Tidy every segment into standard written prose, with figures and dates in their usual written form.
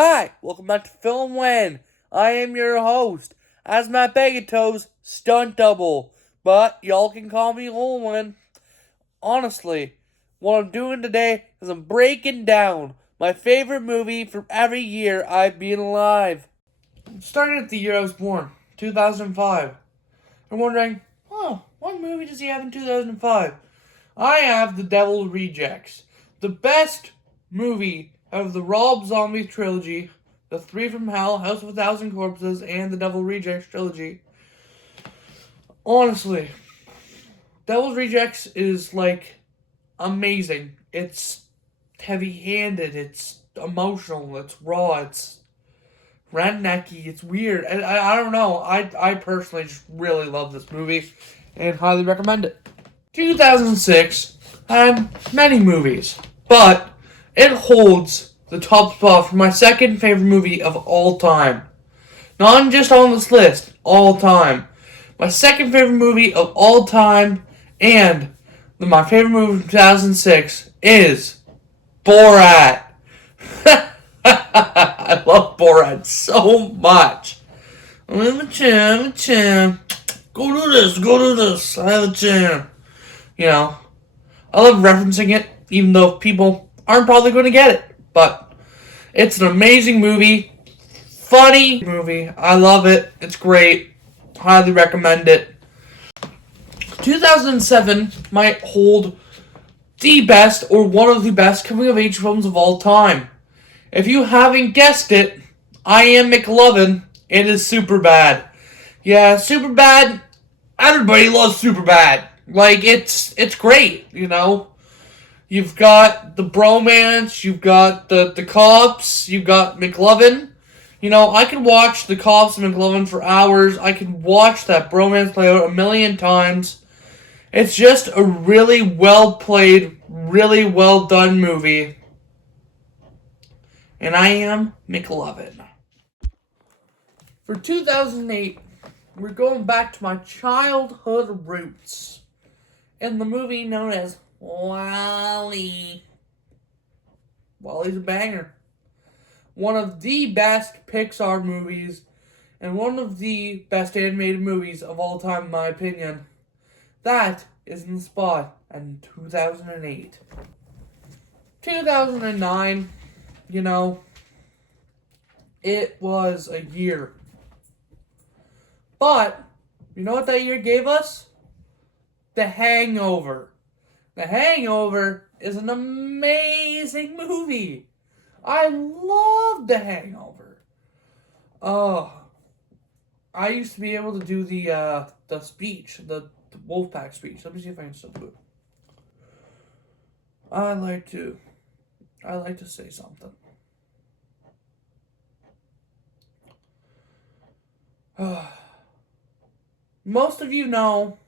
Hi, welcome back to Filmwen. I am your host, Asmat Begato's stunt double, but y'all can call me Olwen. Honestly, what I'm doing today is I'm breaking down my favorite movie from every year I've been alive. Starting at the year I was born, 2005. I'm wondering, what movie does he have in 2005? I have The Devil Rejects, the best movie out of the Rob Zombie trilogy, The Three from Hell, House of a Thousand Corpses, and The Devil Rejects trilogy. Honestly, Devil Rejects is amazing. It's heavy-handed, it's emotional, it's raw, it's rednecky, it's weird. And I don't know. I personally just really love this movie and highly recommend it. 2006 had many movies, but it holds the top spot for my second favorite movie of all time. Not just on this list, all time. My second favorite movie of all time, and my favorite movie of 2006 is Borat. I love Borat so much. I have a jam. Go do this. I have a jam. I love referencing it, even though people aren't probably going to get it. But it's an amazing movie. Funny movie. I love it. It's great. Highly recommend it. 2007 might hold the best or one of the best coming of age films of all time. If you haven't guessed it, I am McLovin. It is Superbad. Yeah, Superbad. Everybody loves Superbad. It's great, You've got the bromance, you've got the cops, you've got McLovin. I can watch the cops and McLovin for hours. I can watch that bromance play out a million times. It's just a really well played, really well done movie. And I am McLovin. For 2008, we're going back to my childhood roots in the movie known as WALL-E. WALL-E's a banger. One of the best Pixar movies and one of the best animated movies of all time, in my opinion. That is in the spot in 2008. 2009, it was a year. But, you know what that year gave us? The Hangover. The Hangover is an amazing movie. I love The Hangover. Oh, I used to be able to do the speech, the Wolfpack speech. Let me see if I can still do it. I like to say something. Most of you know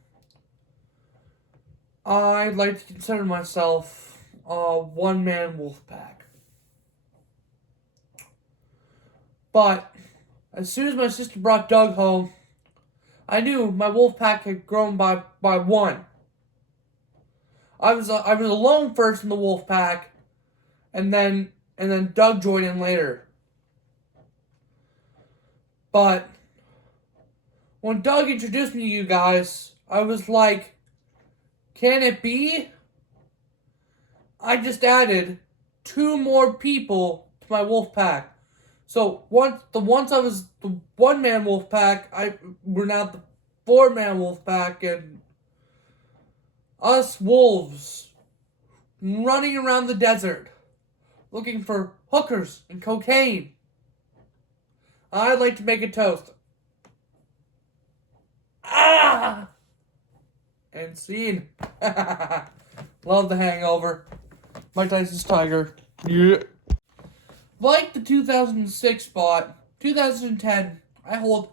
I'd like to consider myself a one-man wolf pack. But as soon as my sister brought Doug home, I knew my wolf pack had grown by one. I was alone first in the wolf pack, and then Doug joined in later. But when Doug introduced me to you guys, I was like, can it be? I just added 2 more people to my wolf pack. So once I was the one-man wolf pack, we're now the 4-man wolf pack, and us wolves running around the desert looking for hookers and cocaine. I'd like to make a toast. And scene. Love The Hangover. Mike Tyson's Tiger. Yeah. Like the 2006 spot, 2010, I hold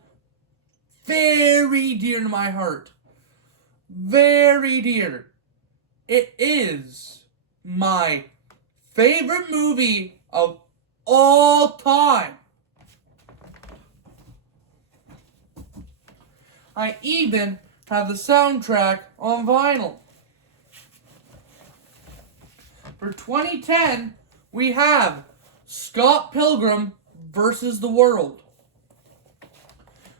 very dear to my heart. Very dear. It is my favorite movie of all time. I even have the soundtrack on vinyl. For 2010, we have Scott Pilgrim versus the world.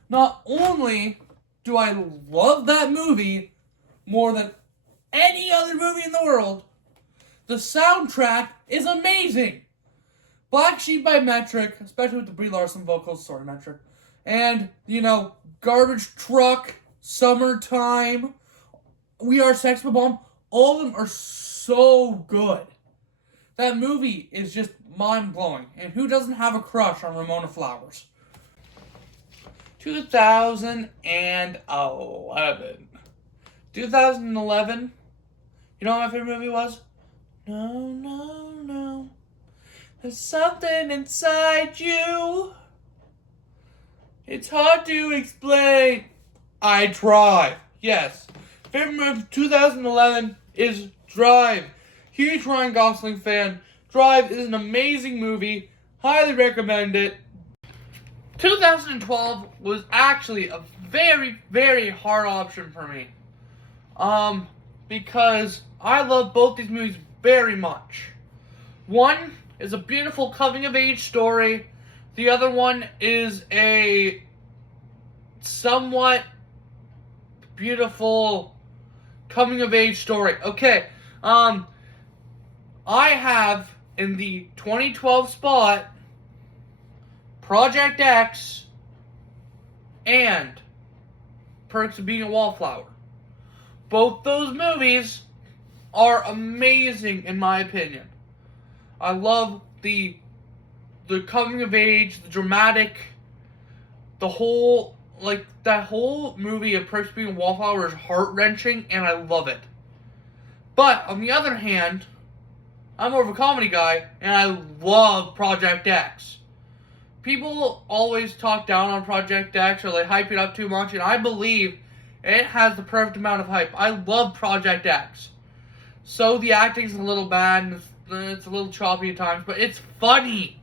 Not only do I love that movie more than any other movie in the world, the soundtrack is amazing. Black Sheep by Metric, especially with the Brie Larson vocals, sorry, Metric. And, Garbage Truck, Summertime, We Are Sex Bomb, all of them are so good. That movie is just mind-blowing. And who doesn't have a crush on Ramona Flowers? 2011. 2011, you know what my favorite movie was? No, no, no. There's something inside you. It's hard to explain. I Drive. Yes. Favorite movie of 2011 is Drive. Huge Ryan Gosling fan. Drive is an amazing movie. Highly recommend it. 2012 was actually a very, very hard option for me. Because I love both these movies very much. One is a beautiful coming-of-age story. The other one is a somewhat beautiful coming-of-age story. Okay, I have in the 2012 spot Project X and Perks of Being a Wallflower. Both those movies are amazing in my opinion. I love the coming of age, the dramatic, the whole, that whole movie of Perks of Being a Wallflower is heart-wrenching and I love it. But on the other hand, I'm more of a comedy guy and I love Project X. People always talk down on Project X or they hype it up too much, and I believe it has the perfect amount of hype. I love Project X. So the acting's a little bad and it's a little choppy at times, but it's funny.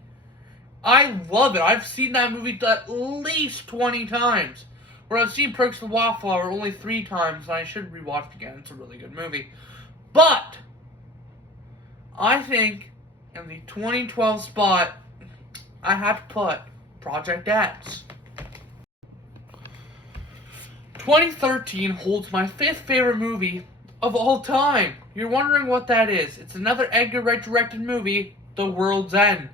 I love it. I've seen that movie at least 20 times. Where I've seen Perks of the Wallflower only 3 times, and I should rewatch it again. It's a really good movie. But I think in the 2012 spot, I have to put Project X. 2013 holds my 5th favorite movie of all time. You're wondering what that is. It's another Edgar Wright directed movie, The World's End.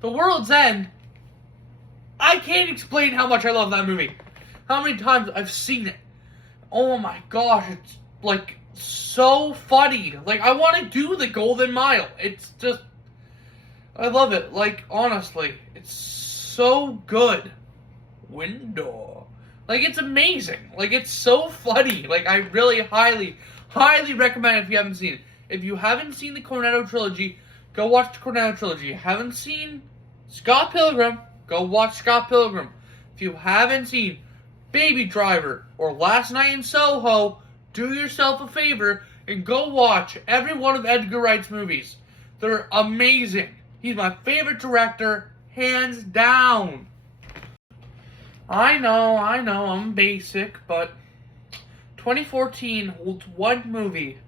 The World's End, I can't explain how much I love that movie. How many times I've seen it. Oh my gosh, it's so funny. I want to do the Golden Mile. It's just, I love it. Honestly, it's so good. Window. It's amazing. It's so funny. I really highly recommend it if you haven't seen it. If you haven't seen the Cornetto trilogy, go watch the Cornetto trilogy. Haven't seen Scott Pilgrim, go watch Scott Pilgrim. If you haven't seen Baby Driver or Last Night in Soho, do yourself a favor and go watch every one of Edgar Wright's movies. They're amazing. He's my favorite director, hands down. I know, I'm basic, but 2014 holds one movie.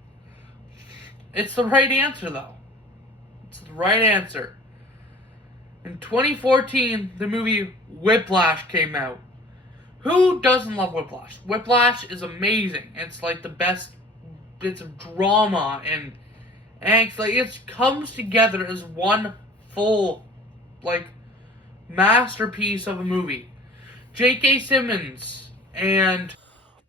It's the right answer, though. It's the right answer. In 2014, the movie Whiplash came out. Who doesn't love Whiplash? Whiplash is amazing. It's the best bits of drama and angst. It comes together as one full, masterpiece of a movie. J.K. Simmons and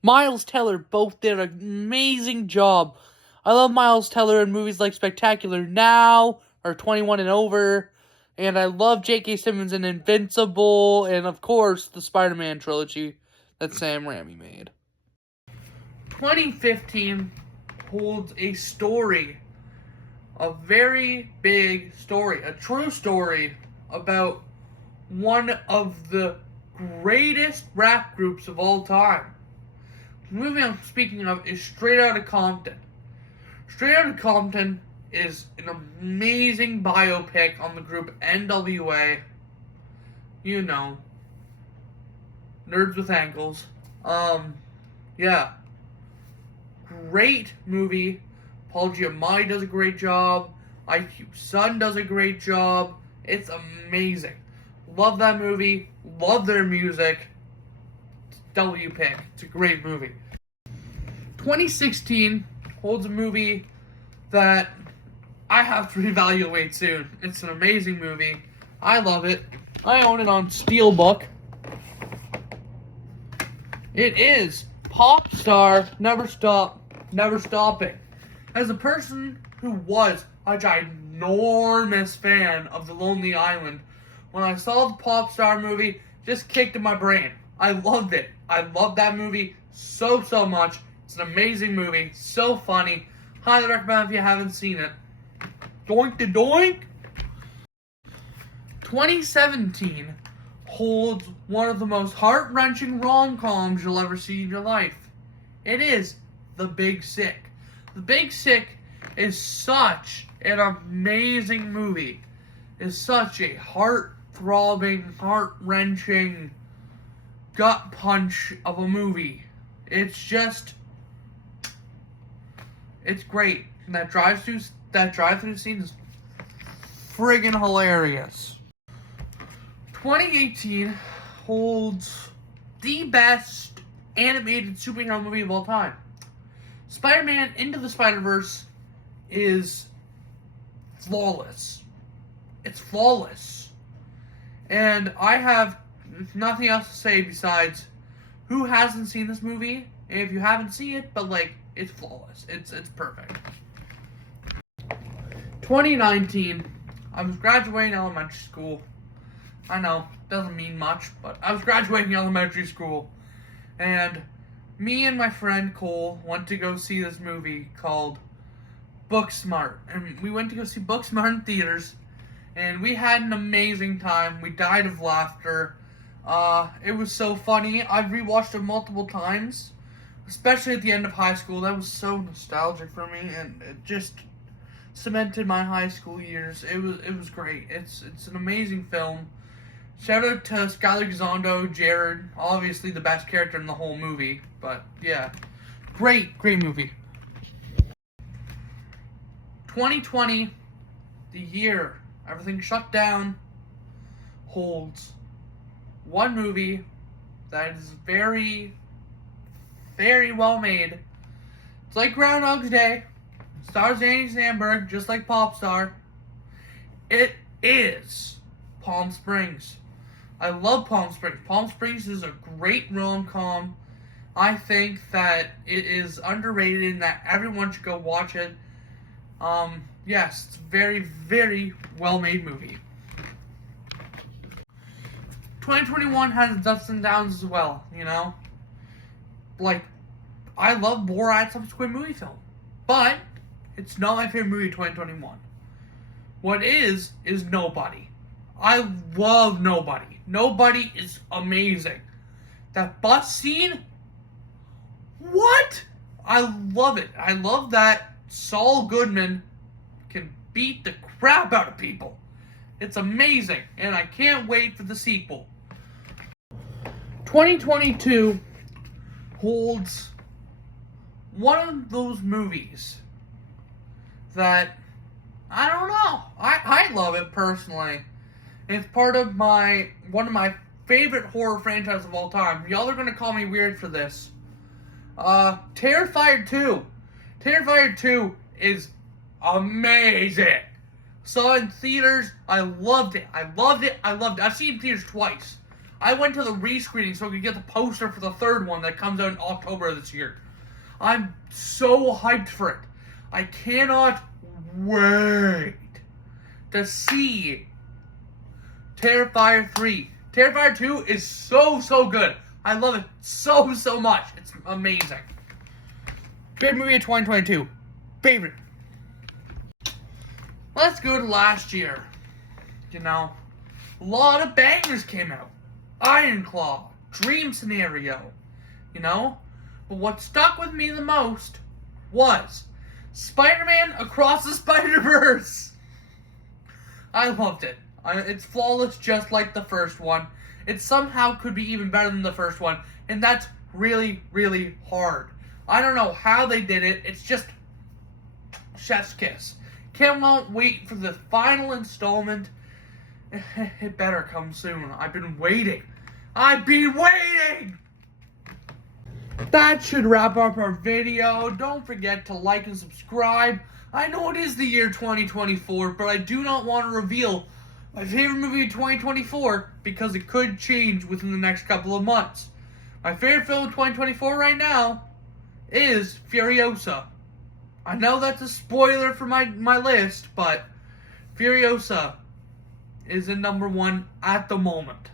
Miles Teller both did an amazing job. I love Miles Teller in movies like Spectacular Now or 21 and Over. And I love J.K. Simmons in Invincible and, of course, the Spider-Man trilogy that Sam Raimi made. 2015 holds a story. A very big story. A true story about one of the greatest rap groups of all time. The movie I'm speaking of is Straight Outta Compton. Straight Outta Compton is an amazing biopic on the group NWA. You know, nerds with ankles. Yeah. Great movie. Paul Giamatti does a great job. IQ Sun does a great job. It's amazing. Love that movie. Love their music. W pick. It's a great movie. 2016 holds a movie that I have to reevaluate soon. It's an amazing movie. I love it. I own it on Steelbook. It is Pop Star Never Stopping. As a person who was a ginormous fan of The Lonely Island, when I saw the Pop Star movie, just kicked in my brain. I loved it. I loved that movie so much. It's an amazing movie. So funny. Highly recommend if you haven't seen it. Doink the doink! 2017 holds one of the most heart-wrenching rom-coms you'll ever see in your life. It is The Big Sick. The Big Sick is such an amazing movie. It's such a heart-throbbing, heart-wrenching gut punch of a movie. It's great. And that drive-through scene is friggin' hilarious. 2018 holds the best animated superhero movie of all time. Spider-Man Into the Spider-Verse is flawless. It's flawless. And I have nothing else to say besides who hasn't seen this movie? And if you haven't seen it, but it's flawless. It's perfect. 2019, I was graduating elementary school. I know, doesn't mean much, but I was graduating elementary school. And me and my friend Cole went to go see this movie called Booksmart. And we went to go see Booksmart in theaters. And we had an amazing time. We died of laughter. It was so funny. I've rewatched it multiple times. Especially at the end of high school. That was so nostalgic for me. And it just cemented my high school years. It was great. It's an amazing film. Shout out to Skylar Gisondo, Jared, obviously the best character in the whole movie. But yeah, great movie. 2020, the year everything shut down, holds one movie that is very well made. It's like Groundhog's Day. Stars Andy Samberg, just like Popstar. It is Palm Springs. I love Palm Springs. Palm Springs is a great rom-com. I think that it is underrated and that everyone should go watch it. Yes, it's a very well-made movie. 2021 has its ups and downs as well, you know? I love Borat's subsequent movie film. But it's not my favorite movie of 2021. What is Nobody. I love Nobody. Nobody is amazing. That bus scene? What? I love it. I love that Saul Goodman can beat the crap out of people. It's amazing. And I can't wait for the sequel. 2022 holds one of those movies that, I don't know, I love it personally. It's part of one of my favorite horror franchises of all time. Y'all are gonna call me weird for this. Terrifier 2. Terrifier 2 is amazing. Saw it in theaters. I loved it. I've seen it in theaters twice. I went to the re-screening so I could get the poster for the third one that comes out in October of this year. I'm so hyped for it. I cannot wait to see Terrifier 3. Terrifier 2 is so good. I love it so much. It's amazing. Favorite movie of 2022. Favorite. Let's go to last year. You know, a lot of bangers came out. Iron Claw, Dream Scenario, you know? But what stuck with me the most was Spider-Man Across the Spider-Verse. I loved it. It's flawless just like the first one. It somehow could be even better than the first one, and that's really hard. I don't know how they did it. It's just chef's kiss. Cannot wait for the final installment. It better come soon. I've been waiting. I've been waiting! That should wrap up our video. Don't forget to like and subscribe. I know it is the year 2024, but I do not want to reveal my favorite movie of 2024 because it could change within the next couple of months. My favorite film of 2024 right now is Furiosa. I know that's a spoiler for my list, but Furiosa is in number one at the moment.